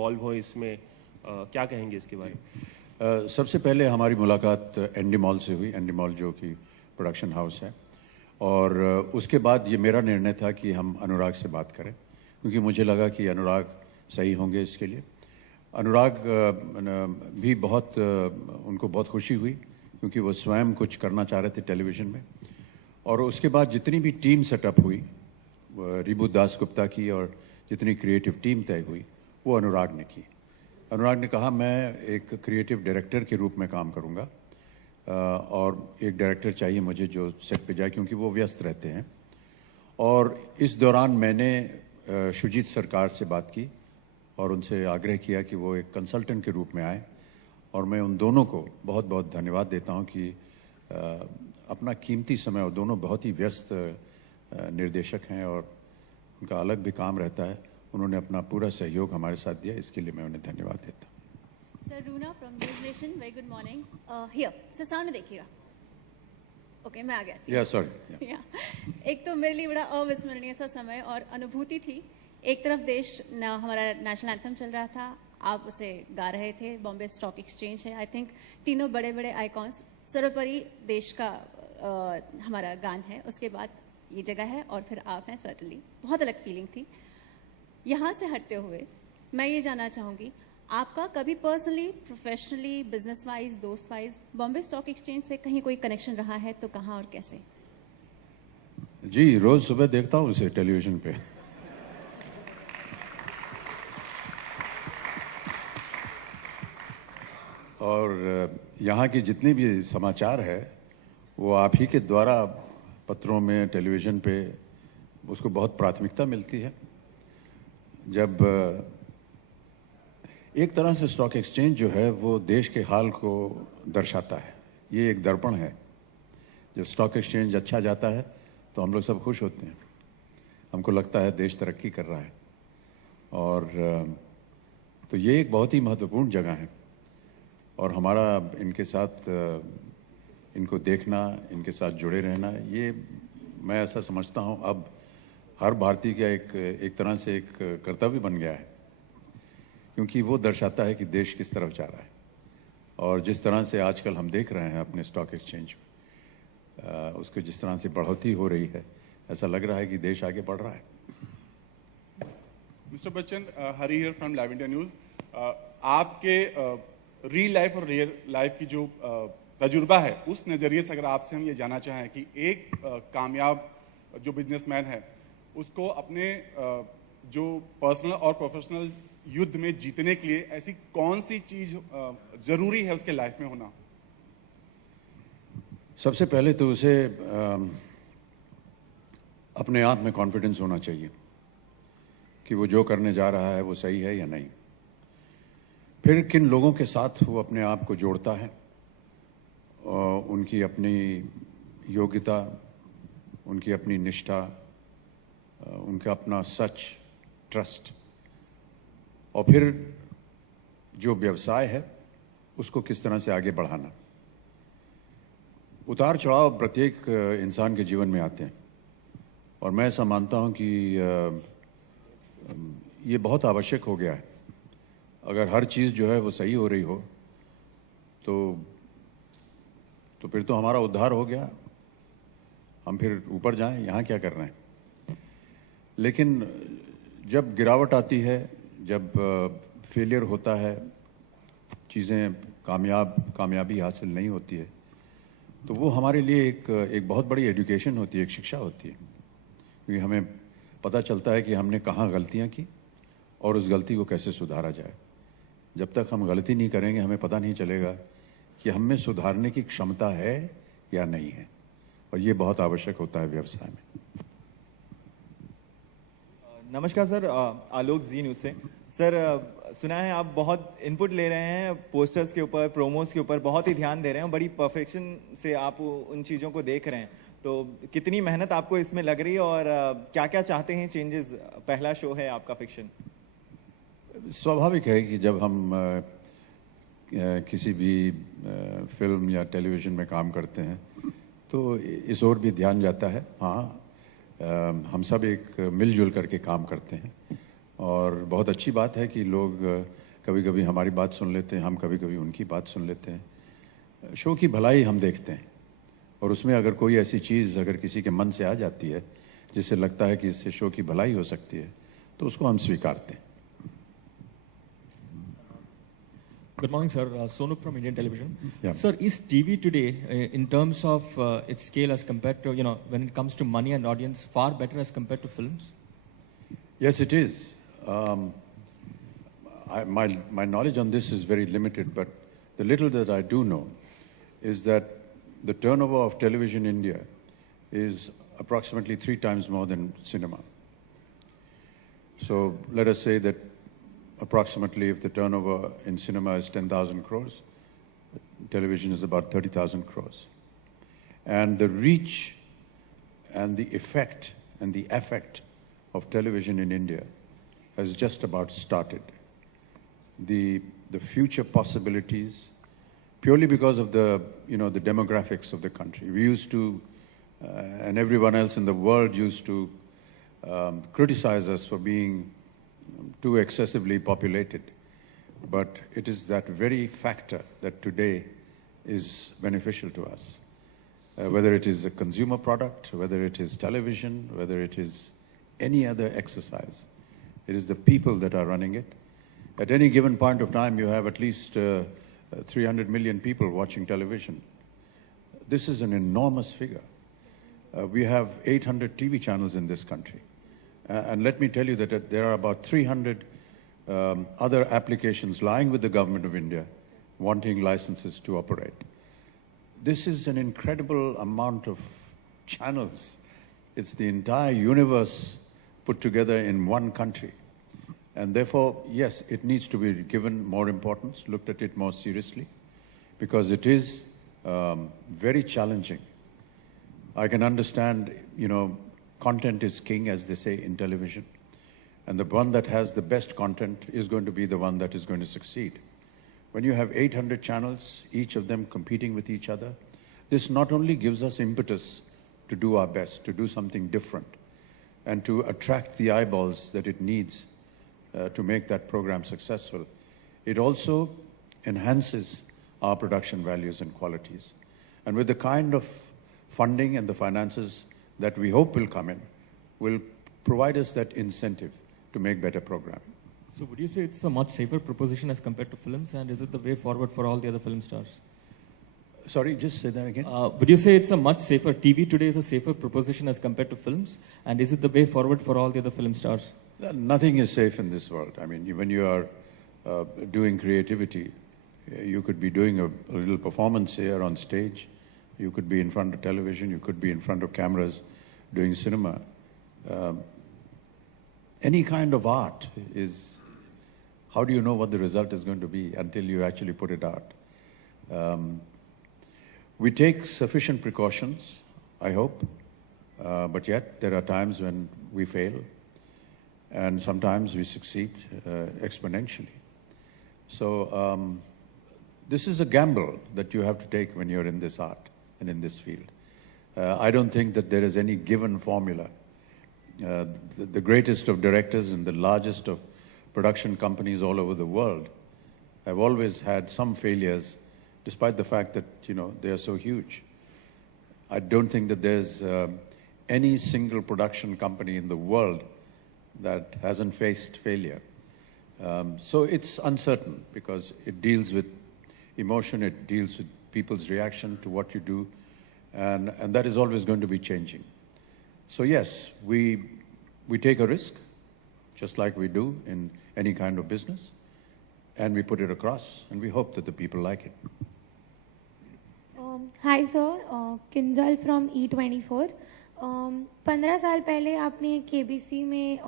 Involve हो इसमें, क्या कहेंगे इसके बारे में? सबसे पहले हमारी मुलाकात एंडी मॉल से हुई, एंडी मॉल जो कि प्रोडक्शन हाउस है, और उसके बाद ये मेरा निर्णय था कि हम अनुराग से बात करें, क्योंकि मुझे लगा कि अनुराग सही होंगे इसके लिए। अनुराग भी बहुत उनको बहुत खुशी हुई, क्योंकि वो स्वयं कुछ करना चाह रहे थे टेलीविज़न में। और उसके बाद जितनी भी टीम सेटअप हुई, रीबू दास गुप्ता की, और जितनी क्रिएटिव टीम तय हुई वो अनुराग ने की। अनुराग ने कहा मैं एक क्रिएटिव डायरेक्टर के रूप में काम करूंगा, और एक डायरेक्टर चाहिए मुझे जो सेट पे जाए, क्योंकि वो व्यस्त रहते हैं। और इस दौरान मैंने शुजीत सरकार से बात की और उनसे आग्रह किया कि वो एक कंसल्टेंट के रूप में आए, और मैं उन दोनों को बहुत बहुत धन्यवाद देता हूं कि अपना कीमती समय, और दोनों बहुत ही व्यस्त निर्देशक हैं और उनका अलग भी काम रहता है, उन्होंने अपना पूरा सहयोग हमारे साथ दिया, इसके लिए मैं उन्हें धन्यवाद देता हूँ। Sir, Runa from news nation, very good morning. Here sir, सामने देखिएगा। ओके, मैं आ गया। या सॉरी। एक तो मेरे लिए बड़ा अविस्मरणीय सा समय और अनुभूति थी। एक तरफ देश हमारा नेशनल एंथम चल रहा था, आप उसे गा रहे थे, बॉम्बे स्टॉक एक्सचेंज है, आई थिंक तीनों बड़े बड़े आइकॉन्स, सर्वोपरि देश का हमारा गान है, उसके बाद ये जगह है, और फिर आप हैं। सर्टनली बहुत अलग फीलिंग थी। यहाँ से हटते हुए मैं ये जानना चाहूँगी, आपका कभी पर्सनली, प्रोफेशनली, बिजनेस वाइज, दोस्त वाइज बॉम्बे स्टॉक एक्सचेंज से कहीं कोई कनेक्शन रहा है तो कहाँ और कैसे? जी, रोज सुबह देखता हूँ उसे टेलीविजन पे। और यहाँ की जितनी भी समाचार है वो आप ही के द्वारा पत्रों में, टेलीविज़न पे उसको बहुत प्राथमिकता मिलती है। जब एक तरह से स्टॉक एक्सचेंज जो है वो देश के हाल को दर्शाता है, ये एक दर्पण है। जब स्टॉक एक्सचेंज अच्छा जाता है तो हम लोग सब खुश होते हैं, हमको लगता है देश तरक्की कर रहा है। और तो ये एक बहुत ही महत्वपूर्ण जगह है, और हमारा इनके साथ इनको देखना, इनके साथ जुड़े रहना, ये मैं ऐसा समझता हूँ अब हर भारतीय का एक तरह से एक कर्तव्य बन गया है, क्योंकि वो दर्शाता है कि देश किस तरफ जा रहा है। और जिस तरह से आजकल हम देख रहे हैं अपने स्टॉक एक्सचेंज उसको जिस तरह से बढ़ोतरी हो रही है, ऐसा लग रहा है कि देश आगे बढ़ रहा है। Mister Bachchan, Hari here from live India news. आपके रियल लाइफ और रियल लाइफ की जो तजुर्बा है, उस नज़रिए से अगर आपसे हम ये जानना चाहें कि एक कामयाब जो बिजनेसमैन है उसको अपने जो पर्सनल और प्रोफेशनल युद्ध में जीतने के लिए ऐसी कौन सी चीज़ ज़रूरी है उसके लाइफ में होना? सबसे पहले तो उसे अपने आप में कॉन्फिडेंस होना चाहिए कि वो जो करने जा रहा है वो सही है या नहीं। फिर किन लोगों के साथ वो अपने आप को जोड़ता है, उनकी अपनी योग्यता, उनकी अपनी निष्ठा, उनका अपना सच, ट्रस्ट, और फिर जो व्यवसाय है उसको किस तरह से आगे बढ़ाना। उतार चढ़ाव प्रत्येक इंसान के जीवन में आते हैं, और मैं ऐसा मानता हूं कि ये बहुत आवश्यक हो गया है। अगर हर चीज़ जो है वो सही हो रही हो तो फिर तो हमारा उद्धार हो गया, हम फिर ऊपर जाएं, यहाँ क्या कर रहे हैं। लेकिन जब गिरावट आती है, जब फेलियर होता है, चीज़ें कामयाबी हासिल नहीं होती है, तो वो हमारे लिए एक बहुत बड़ी एजुकेशन होती है, एक शिक्षा होती है, क्योंकि हमें पता चलता है कि हमने कहाँ गलतियाँ की और उस गलती को कैसे सुधारा जाए। जब तक हम गलती नहीं करेंगे हमें पता नहीं चलेगा कि हम में सुधारने की क्षमता है या नहीं है, और ये बहुत आवश्यक होता है व्यवसाय में। नमस्कार सर, आलोक जी न्यूज़ से। सर, सुना है आप बहुत इनपुट ले रहे हैं पोस्टर्स के ऊपर, प्रोमोस के ऊपर बहुत ही ध्यान दे रहे हैं, बड़ी परफेक्शन से आप उन चीज़ों को देख रहे हैं, तो कितनी मेहनत आपको इसमें लग रही है और क्या क्या चाहते हैं चेंजेस? पहला शो है आपका फिक्शन। स्वाभाविक है कि जब हम किसी भी फिल्म या टेलीविज़न में काम करते हैं तो इस ओर भी ध्यान जाता है। हाँ, हम सब एक मिलजुल करके काम करते हैं, और बहुत अच्छी बात है कि लोग कभी कभी हमारी बात सुन लेते हैं, हम कभी कभी उनकी बात सुन लेते हैं। शो की भलाई हम देखते हैं और उसमें अगर कोई ऐसी चीज़ अगर किसी के मन से आ जाती है जिससे लगता है कि इससे शो की भलाई हो सकती है तो उसको हम स्वीकारते हैं। Good morning, sir. Sonuk from Indian Television. Yeah. Sir, is TV today, in terms of its scale as compared to, when it comes to money and audience, far better as compared to films? Yes, it is. My knowledge on this is very limited, but the little that I do know is that the turnover of television in India is approximately 3 times more than cinema. So let us say that approximately if the turnover in cinema is 10,000 crores, television is about 30,000 crores. And the reach and the effect and the affect of television in India has just about started. The future possibilities, purely because of the demographics of the country. We used to, and everyone else in the world used to criticize us for being too excessively populated. But it is that very factor that today is beneficial to us. Whether it is a consumer product, whether it is television, whether it is any other exercise, it is the people that are running it. At any given point of time, you have at least 300 million people watching television. This is an enormous figure. We have 800 TV channels in this country. And let me tell you that there are about 300 other applications lying with the government of India wanting licenses to operate. This is an incredible amount of channels. It's the entire universe put together in one country. And therefore, yes, it needs to be given more importance, looked at it more seriously, because it is very challenging. I can understand, content is king, as they say in television. And the one that has the best content is going to be the one that is going to succeed. When you have 800 channels, each of them competing with each other, this not only gives us impetus to do our best, to do something different, and to attract the eyeballs that it needs to make that program successful, it also enhances our production values and qualities. And with the kind of funding and the finances that we hope will come in, will provide us that incentive to make better programming. So would you say it's a much safer proposition as compared to films, and is it the way forward for all the other film stars? Sorry, just say that again. Would you say it's a much safer, TV today is a safer proposition as compared to films, and is it the way forward for all the other film stars? Nothing is safe in this world. I mean, when you are doing creativity, you could be doing a little performance here on stage, you could be in front of television, you could be in front of cameras doing cinema. Any kind of art is, how do you know what the result is going to be until you actually put it out? We take sufficient precautions, I hope, but yet there are times when we fail, and sometimes we succeed exponentially. So this is a gamble that you have to take when you're in this art and in this field. I don't think that there is any given formula. The greatest of directors and the largest of production companies all over the world have always had some failures, despite the fact that, they are so huge. I don't think that there's any single production company in the world that hasn't faced failure. So it's uncertain because it deals with emotion, it deals with people's reaction to what you do, and that is always going to be changing. So yes, we take a risk, just like we do in any kind of business, and we put it across, and we hope that the people like it. Hi sir, Kinjal from E24. 15 साल पहले आपने KBC में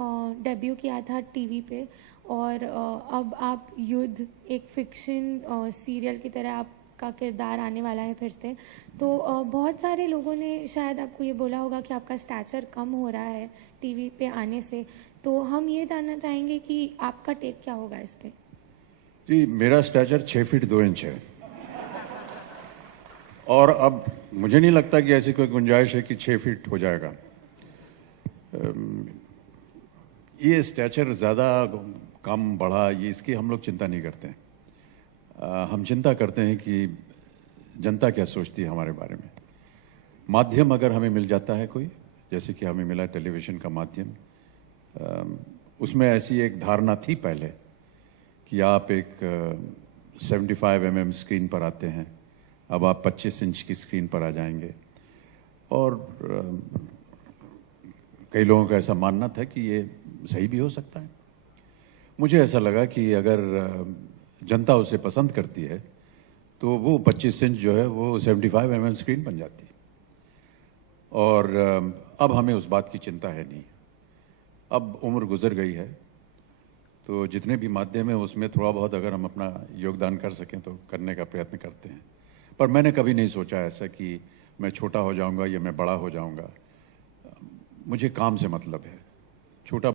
debut किया था TV पे, और अब आप युद्ध एक फिक्शन सीरियल की तरह आपका किरदार आने वाला है फिर से. तो बहुत सारे लोगों ने शायद आपको ये बोला होगा कि आपका स्टैचर कम हो रहा है टीवी पे आने से. तो हम ये जानना चाहेंगे कि आपका टेक क्या होगा इस पे. जी, मेरा स्टैचर 6 फीट 2 इंच है, और अब मुझे नहीं लगता कि ऐसी कोई गुंजाइश है कि 6 फीट हो जाएगा. ये स्टैचर ज़्यादा कम बढ़ा, ये इसकी हम लोग चिंता नहीं करते हैं। हम चिंता करते हैं कि जनता क्या सोचती है हमारे बारे में। माध्यम अगर हमें मिल जाता है कोई, जैसे कि हमें मिला टेलीविज़न का माध्यम, उसमें ऐसी एक धारणा थी पहले कि आप एक 75 mm स्क्रीन पर आते हैं, अब आप 25 इंच की स्क्रीन पर आ जाएंगे। और कई लोगों का ऐसा मानना था कि ये सही भी हो सकता है। मुझे ऐसा लगा कि अगर जनता उसे पसंद करती है तो वो 25 इंच जो है वो 75 mm स्क्रीन बन जाती है। और अब हमें उस बात की चिंता है नहीं। अब उम्र गुजर गई है, तो जितने भी माध्यम है उसमें थोड़ा बहुत अगर हम अपना योगदान कर सकें तो करने का प्रयत्न करते हैं। पर मैंने कभी नहीं सोचा ऐसा कि मैं छोटा हो जाऊंगा या मैं बड़ा हो जाऊंगा। मुझे काम से मतलब है। छोटा